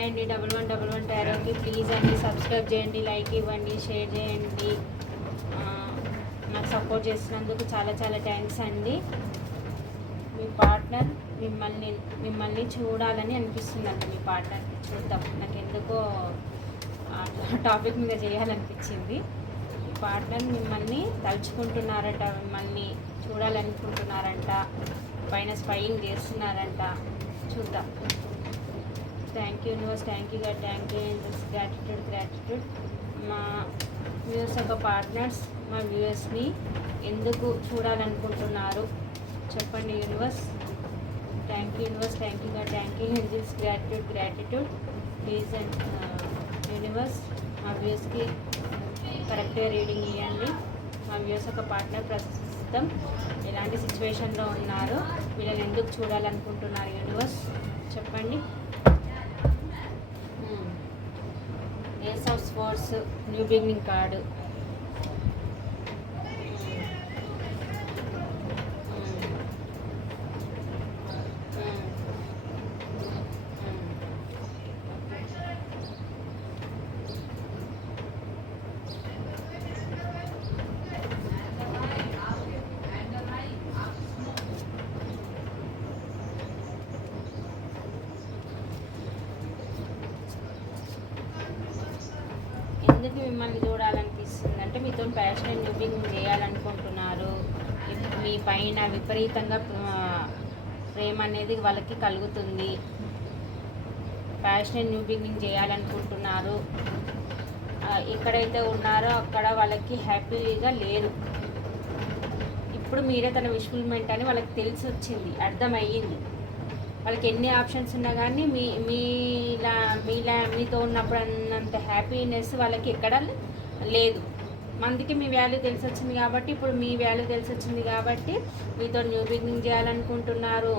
Hi అండి 1111 టారోకి please అండి subscribe చేయండి, లైక్ ఇవ్వండి, షేర్ చేయండి. నాకు సపోర్ట్ చేసినందుకు చాలా చాలా థ్యాంక్స్ అండి. మీ పార్ట్నర్ మిమ్మల్ని చూడాలని అనిపిస్తుందండి. మీ పార్ట్నర్ని చూద్దాం. నాకు ఎందుకో టాపిక్ మీద చేయాలనిపించింది. మీ పార్ట్నర్ మిమ్మల్ని తలుచుకుంటున్నారట, మిమ్మల్ని చూడాలనుకుంటున్నారంట, పైన స్పైయింగ్ చేస్తున్నారంట. చూద్దాం. Thank you universe, thank you God, thank you angels, gratitude. మా వ్యూవర్స్ యొక్క పార్ట్నర్స్ మా వ్యూవర్స్ని ఎందుకు చూడాలనుకుంటున్నారు చెప్పండి universe. Thank you universe, thank you God, thank you angels, gratitude. Please and universe మా వ్యూవర్స్కి కరెక్ట్గా రీడింగ్ ఇవ్వండి. మా వ్యూవర్స్ యొక్క పార్ట్నర్ ప్రస్తుతం ఎలాంటి సిచ్యువేషన్లో ఉన్నారు, వీళ్ళని ఎందుకు చూడాలనుకుంటున్నారు యూనివర్స్ చెప్పండి. Ace of sports, new beginning card. ఎందుకు మిమ్మల్ని చూడాలనిపిస్తుంది అంటే మీతో ప్యాషనెట్ న్యూ బిగినింగ్ చేయాలనుకుంటున్నారు. మీ పైన విపరీతంగా ప్రేమ అనేది వాళ్ళకి కలుగుతుంది. ప్యాషనెట్ న్యూ బిగినింగ్ చేయాలనుకుంటున్నారు. ఎక్కడైతే ఉన్నారో అక్కడ వాళ్ళకి హ్యాపీగా లేరు. ఇప్పుడు మీరే తన విష్ఫుల్మెంట్ అని వాళ్ళకి తెలిసి వచ్చింది, అర్థమయ్యింది. వాళ్ళకి ఎన్ని ఆప్షన్స్ ఉన్నా కానీ మీతో ఉన్నప్పుడు అన్నంత హ్యాపీనెస్ వాళ్ళకి ఎక్కడ లేదు. మందికి మీ వాల్యూ తెలిసి వచ్చింది కాబట్టి, ఇప్పుడు మీ వాల్యూ తెలిసి వచ్చింది కాబట్టి మీతో న్యూ బిగినింగ్ చేయాలనుకుంటున్నారు.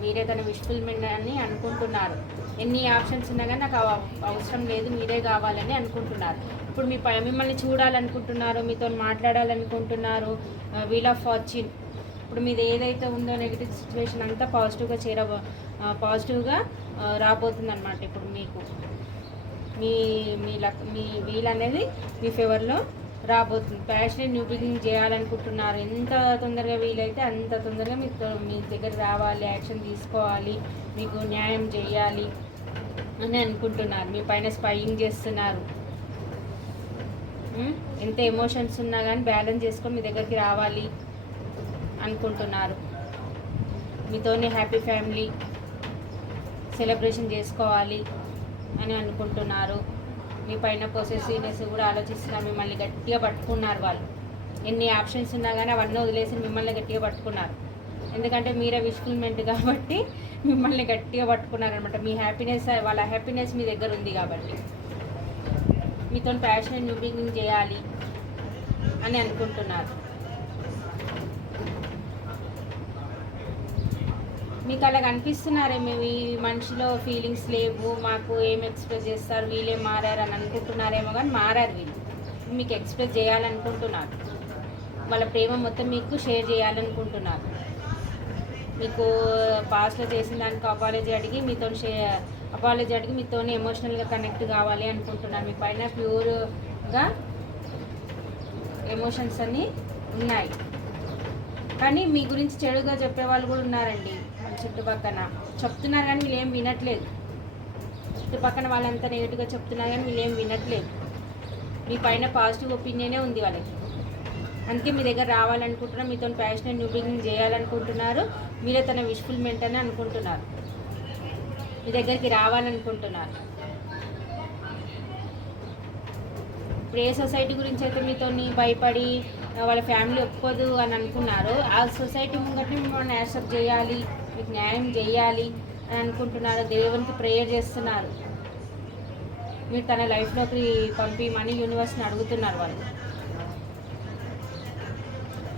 మీరే తన విష్ఫుల్మెంట్ అని అనుకుంటున్నారు. ఎన్ని ఆప్షన్స్ ఉన్నా కానీ నాకు అవసరం లేదు, మీరే కావాలని అనుకుంటున్నారు. ఇప్పుడు మిమ్మల్ని చూడాలనుకుంటున్నారు, మీతో మాట్లాడాలనుకుంటున్నారు. Wheel of fortune. ఇప్పుడు మీది ఏదైతే ఉందో నెగిటివ్ సిచ్యువేషన్ అంతా పాజిటివ్గా రాబోతుంది అనమాట. ఇప్పుడు మీకు మీ వీల్ అనేది మీ ఫేవర్లో రాబోతుంది. ప్యాషనెట్ న్యూ బిగినింగ్ చేయాలనుకుంటున్నారు. ఎంత తొందరగా వీలైతే అంత తొందరగా మీ దగ్గర రావాలి, యాక్షన్ తీసుకోవాలి, మీకు న్యాయం చేయాలి అని అనుకుంటున్నారు. మీ పైన స్పైయింగ్ చేస్తున్నారు. ఎంత ఎమోషన్స్ ఉన్నా కానీ బ్యాలెన్స్ చేసుకొని మీ దగ్గరికి రావాలి అనుకుంటున్నారు. మీతోనే హ్యాపీ ఫ్యామిలీ సెలబ్రేషన్ చేసుకోవాలి అని అనుకుంటున్నారు. మీ పైన పొసెసివ్నెస్ కూడా ఆలోచిస్తున్నారు. మిమ్మల్ని గట్టిగా పట్టుకున్నారు వాళ్ళు. ఎన్ని ఆప్షన్స్ ఉన్నా కానీ అవన్నీ వదిలేసి మిమ్మల్ని గట్టిగా పట్టుకున్నారు. ఎందుకంటే మీరే విష్ఫుల్మెంట్ కాబట్టి మిమ్మల్ని గట్టిగా పట్టుకున్నారు అనమాట. మీ హ్యాపీనెస్, వాళ్ళ హ్యాపీనెస్ మీ దగ్గర ఉంది కాబట్టి మీతో ప్యాషనెట్ న్యూ బిగినింగ్ చేయాలి అని అనుకుంటున్నారు. మీకు అలా కనిపిస్తున్నారేమో, ఈ మనిషిలో ఫీలింగ్స్ లేవు, మాకు ఏం ఎక్స్ప్రెస్ చేస్తారు, వీళ్ళే మారారు అని అనుకుంటున్నారేమో, కానీ మారారు వీళ్ళు. మీకు ఎక్స్ప్రెస్ చేయాలనుకుంటున్నారు. వాళ్ళ ప్రేమ మొత్తం మీకు షేర్ చేయాలనుకుంటున్నారు. మీకు పాస్ట్లో చేసిన దానికి అపాలజీ అడిగి మీతోనే ఎమోషనల్గా కనెక్ట్ కావాలి అనుకుంటున్నారు. మీ పైన ప్యూర్గా ఎమోషన్స్ అన్నీ ఉన్నాయి. కానీ మీ గురించి చెడుగా చెప్పేవాళ్ళు కూడా ఉన్నారండి. చుట్టుపక్కన చెప్తున్నారు కానీ వీళ్ళు ఏం వినట్లేదు. చుట్టుపక్కన వాళ్ళంతా నెగిటివ్గా చెప్తున్నారు కానీ వీళ్ళు ఏం వినట్లేదు. మీ పైన పాజిటివ్ ఒపీనియనే ఉంది వాళ్ళకి. అందుకే మీ దగ్గర రావాలనుకుంటున్నారు. మీతో ప్యాషనెట్ న్యూ బిగినింగ్ చేయాలనుకుంటున్నారు. మీరే తన విష్ఫుల్మెంట్ అని అనుకుంటున్నారు. మీ దగ్గరికి రావాలనుకుంటున్నారు. ఇప్పుడు ఏ సొసైటీ గురించి అయితే మీతో భయపడి వాళ్ళ ఫ్యామిలీ ఒప్పుకోదు అని అనుకున్నారు, ఆ సొసైటీ ముంగట్ని మిమ్మల్ని యాక్సెప్ట్ చేయాలి, మీకు న్యాయం చేయాలి అని అనుకుంటున్నారు. దేవునికి ప్రేయర్ చేస్తున్నారు. మీరు తన లైఫ్లోకి పంపిమని యూనివర్స్ని అడుగుతున్నారు. వాళ్ళు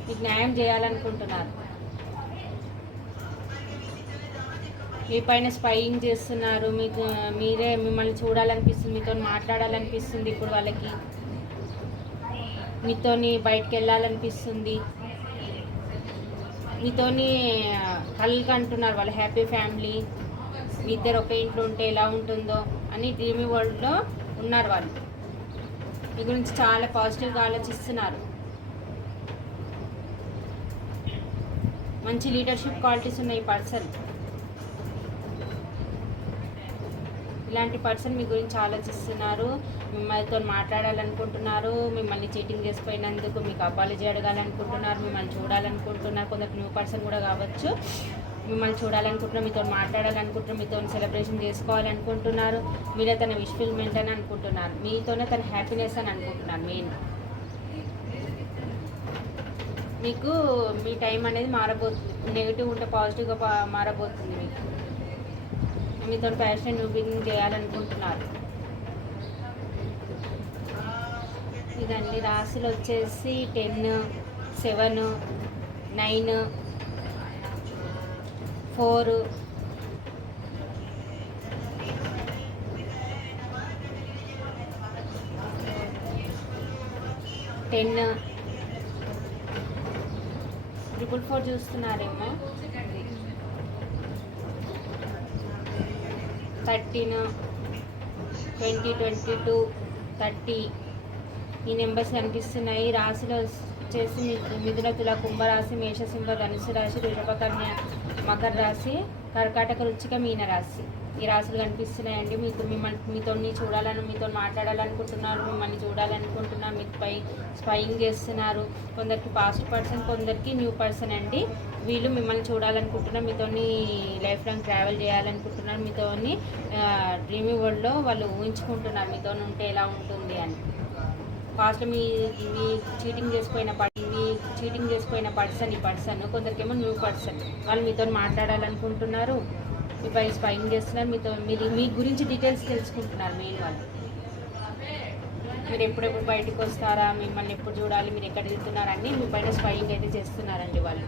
మీకు న్యాయం చేయాలనుకుంటున్నారు. మీ పైన స్పైయింగ్ చేస్తున్నారు. మిమ్మల్ని చూడాలనిపిస్తుంది, మీతో మాట్లాడాలనిపిస్తుంది. ఇప్పుడు వాళ్ళకి మీతోని బయటకు వెళ్ళాలనిపిస్తుంది. మీతోని కళ్ళు అంటున్నారు. వాళ్ళ హ్యాపీ ఫ్యామిలీ, మీ ఇద్దరు ఒక ఇంట్లో ఉంటే ఎలా ఉంటుందో అని డ్రీమీ వరల్డ్లో ఉన్నారు వాళ్ళు. మీ గురించి చాలా పాజిటివ్గా ఆలోచిస్తున్నారు. మంచి లీడర్షిప్ క్వాలిటీస్ ఉన్న ఈ పర్సన్, ఇలాంటి పర్సన్ మీ గురించి ఆలోచిస్తున్నారు. మిమ్మల్తో మాట్లాడాలనుకుంటున్నారు. మిమ్మల్ని చీటింగ్ చేసిపోయినందుకు మీకు అపాలజీ అడగాలనుకుంటున్నారు. మిమ్మల్ని చూడాలనుకుంటున్నారు. కొందరు న్యూ పర్సన్ కూడా కావచ్చు. మిమ్మల్ని చూడాలనుకుంటున్నారు, మీతో మాట్లాడాలనుకుంటున్నారు, మీతో సెలబ్రేషన్ చేసుకోవాలనుకుంటున్నారు. మీరే తన విష్ఫుల్మెంట్ అని అనుకుంటున్నారు. మీతోనే తన హ్యాపీనెస్ అని అనుకుంటున్నారు. మెయిన్ మీకు మీ టైం అనేది మారబోతుంది. నెగిటివ్ ఉంటే పాజిటివ్గా మారబోతుంది. మీకు మీతో ప్యాషన్ న్యూ బిగినింగ్ చేయాలనుకుంటున్నారు. ఇదండి రాశులు వచ్చేసి 10, 7, 9, 4, 10, 444 చూస్తున్నారేమో. 13, 20, 22, 30 ఈ నెంబర్స్ కనిపిస్తున్నాయి. రాశిలో వచ్చేసి మిథున, తుల, కుంభరాశి, మేషసింహ, ధనుసు రాశి, వృషభ, కన్య, మకర రాశి, కర్కాటక, వృశ్చిక, మీన రాశి ఈ రాశులు కనిపిస్తున్నాయండి. మీతో మీతో మాట్లాడాలనుకుంటున్నారు. మిమ్మల్ని చూడాలనుకుంటున్నారు. మీపై స్పైయింగ్ చేస్తున్నారు. కొందరికి పాస్ట్ పర్సన్, కొందరికి న్యూ పర్సన్ అండి. వీళ్ళు మిమ్మల్ని చూడాలనుకుంటున్నారు. మీతోని లైఫ్ లాంగ్ ట్రావెల్ చేయాలనుకుంటున్నారు. మీతోని డ్రీమీ వరల్డ్లో వాళ్ళు ఊహించుకుంటున్నారు మీతో ఉంటే ఎలా ఉంటుంది అని. పాస్ట్ మీ చీటింగ్ చేసిపోయిన పర్సన్ ఈ పర్సన్, కొందరికేమో న్యూ పర్సన్. వాళ్ళు మీతో మాట్లాడాలనుకుంటున్నారు. మీపై స్పైయింగ్ చేస్తున్నారు. మీ గురించి డీటెయిల్స్ తెలుసుకుంటున్నారు. మెయిన్ వాళ్ళు మీరు ఎప్పుడెప్పుడు బయటకు వస్తారా, మిమ్మల్ని ఎప్పుడు చూడాలి, మీరు ఎక్కడ వెళ్తున్నారు అన్నీ మీ పైన స్పైయింగ్ అయితే చేస్తున్నారండి వాళ్ళు.